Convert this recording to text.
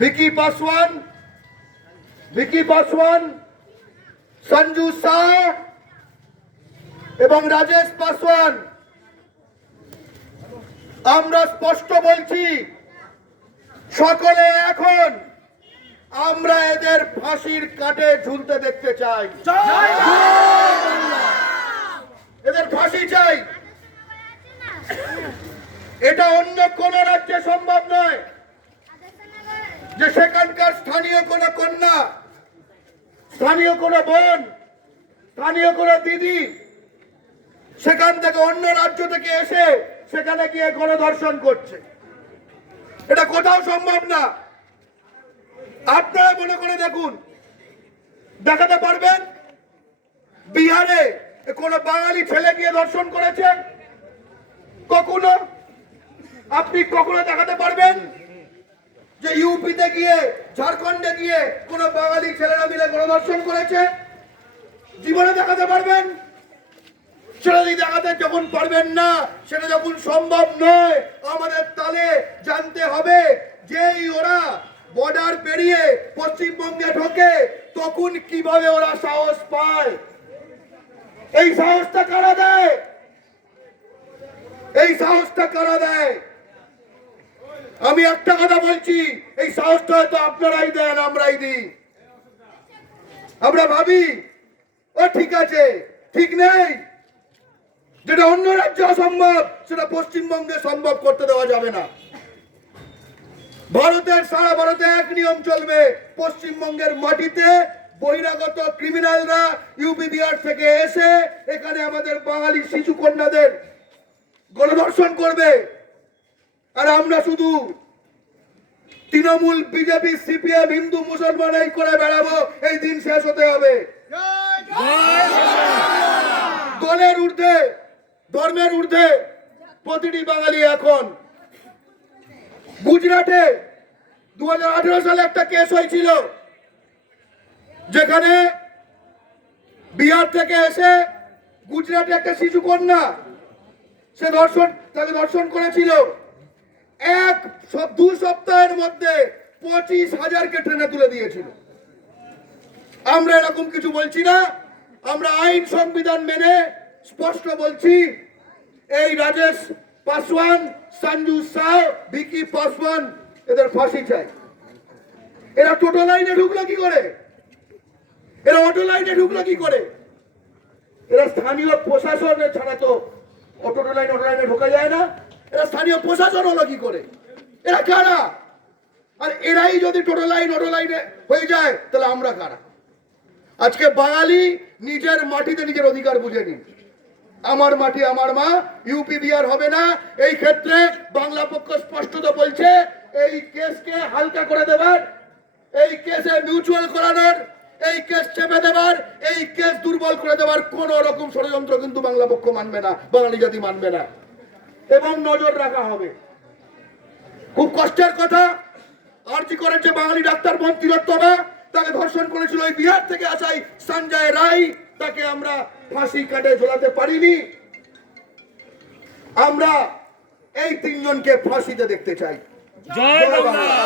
ভিকি পাসওয়ান ভিকি পাসওয়ান সঞ্জু শাহ এবং রাজেশ পাসওয়ান আমরা স্পষ্ট বলছি সকলে এখন আমরা এদের ফাঁসির কাটে ঝুলতে দেখতে চাই। এদের ফাঁসি চাই। এটা অন্য কোন যে সেখানকার স্থানীয় কোন কন্যা, স্থানীয় কোন বোন, স্থানীয় কোন দিদি, সেখান থেকে অন্য রাজ্য থেকে এসে সেখানে গিয়ে গণধর্ষণ করছে। এটা কোথাও সম্ভব না। আপনারা মনে করে দেখুন, দেখাতে পারবেন, বিহারে কোন বাঙালি ছেলে গিয়ে দর্শন করেছে? কখনো? আপনি কখনো দেখাতে পারবেন? যে ইউপিতে গিয়ে, ঝাড়খণ্ডে গিয়ে কোন বাঙালি ছেলেরা মিলে গণধর্ষণ করেছে? জীবনে দেখাতে পারবেন? সেটা দেখাতে যখন পারবেন না, সেটা যখন সম্ভব নয়, আমাদের তালে জানতে হবে যেই ওরা বর্ডার পেরিয়ে পশ্চিমবঙ্গে ঢোকে, তখন কীভাবে ওরা সাহস পায়? এই সাহসটা কারা দেয়? এই সাহসটা কারা দেয়? আমি একটা কথা বলছি, এই সাহসটা হয়তো আপনারাই দেন, আমরাই দিই। আমরা ভাবি, ও ঠিক আছে, ঠিক নেই। যেটা অন্য রাজ্যে অসম্ভব, সেটা পশ্চিমবঙ্গে সম্ভব করতে দেওয়া যাবে না। ভারতের, সারা ভারতে এক নিয়ম চলবে, পশ্চিমবঙ্গের মাটিতে বহিরাগত ক্রিমিনালরা ইউপি, বিহার থেকে এসে এখানে আমাদের বাঙালি শিশু কন্যাদের গণধর্ষণ করবে। আর আমরা শুধু তৃণমূল, বিজেপি, সিপিএম, হিন্দু মুসলমান এই করে বেড়াবো, এই দিন শেষ হতে হবে। দলের ঊর্ধ্বে, ধর্মের ঊর্ধ্বে প্রতিটি বাঙালি এখন। গুজরাটে দু হাজার আঠারো সালে একটা কেস হয়েছিল, যেখানে বিহার থেকে এসে গুজরাটে একটা শিশু কন্যা সে দর্শন তাকে দর্শন করেছিল। এক দু সপ্তাহের মধ্যে পঁচিশ হাজারকে ট্রেনে তুলে দিয়েছিল। আমরা এরকম কিছু বলছি না। আমরা আইন সংবিধান মেনে স্পষ্ট বলছি, এই রাজেশ পাসওয়ান, সঞ্জু শাহ ভিকি পাসওয়ান, এদের ফাঁসি চাই। এরা টোটো লাইনে ঢুকলো কি করে? এরা অটো লাইনে ঢুকলো কি করে? এরা স্থানীয় প্রশাসন ছাড়া তো অটো লাইন, অটো লাইনে ঢোকা যায় না। এরা স্থানীয় প্রশাসন হলো কি করে? এরা কারা? আর এরাই যদি টোটো লাইন, অটো লাইনে হয়ে যায়, তাহলে আমরা কারা? আজকে বাঙালি নিজের মাটিতে নিজের অধিকার বুঝে নিন। আমার মাটি, আমার মা ইউপি বিহার হবে না। এই ক্ষেত্রে বাংলা পক্ষ স্পষ্টত বলছে, এই কেসকে হালকা করে দেবার, এই কেসে মিউচুয়াল করানোর, এই কেস চেপে দেবার, এই কেস দুর্বল করে দেবার কোন রকম ষড়যন্ত্র কিন্তু বাংলা পক্ষ মানবে না, বাঙালি জাতি মানবে না। এবং নজর রাখা হবে। খুব কষ্টের কথা আর্জি করেছে বাঙালি ডাক্তার বোন তিলোত্তমা তাকে ধর্ষণ করেছিল ওই বিহার থেকে আসাই সঞ্জয় রায় তাকে আমরা ফাঁসি কাটে ঝোলাতে পারিনি। আমরা এই তিনজনকে ফাঁসিতে দেখতে চাই। জয় বাংলা।